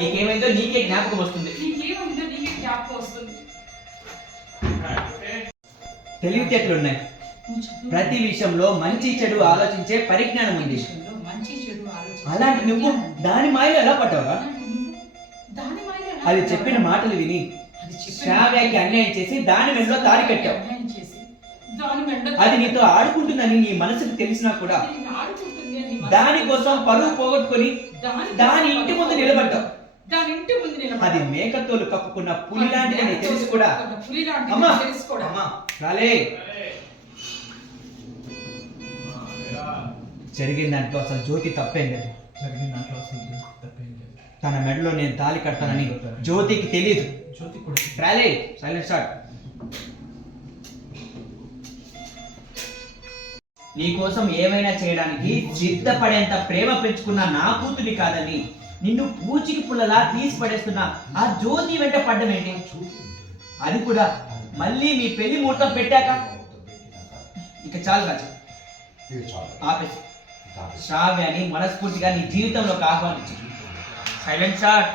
నీకేమైందో నీకే జ్ఞాపకం వస్తుంది. తెలివితేటలున్నాయి. ప్రతి విషయంలో మంచి చెడు ఆలోచించే పరిజ్ఞానం ఉంది. అలాంటి నువ్వు దాని మాయలో ఎలా పడ్డావురా? అది చెప్పిన మాటలు విని శ్రావ్యకి అన్యాయం చేసి దాని మెడలో తాడి కట్టావు. అది నీతో ఆడుకుంటుందని నీ మనసుకు తెలిసినా కూడా దానికోసం పరువు పోగొట్టుకొని దాని ఇంటి ముందు నిలబడ్డావు. అది మేకతోలు కప్పుకున్న పులి లాంటిదని తెలిసి కూడా అమ్మా రాలే. జరిగిన దాంట్లో అసలు జ్యోతి తప్పేం లేదు. తన మెడలో నేను తాళి కడతానని జ్యోతికి తెలియదు. రాలే. Silent start. నీకోసం ఏమైనా చేయడానికి సిద్ధపడేంత ప్రేమ పెంచుకున్న నా కూతురి కాదని నిన్ను పూచికి పుల్లలా తీసి పడేస్తున్నా ఆ జ్యోతి వెంట పడ్డం ఏంటి? అది కూడా మళ్ళీ మీ పెళ్లి ముహూర్తం పెట్టాక. ఇక చాలు రాజు, ఆపేసి శ్రావ్యాన్ని మనస్ఫూర్తిగా నీ జీవితంలోకి ఆహ్వానించు. Silent shot.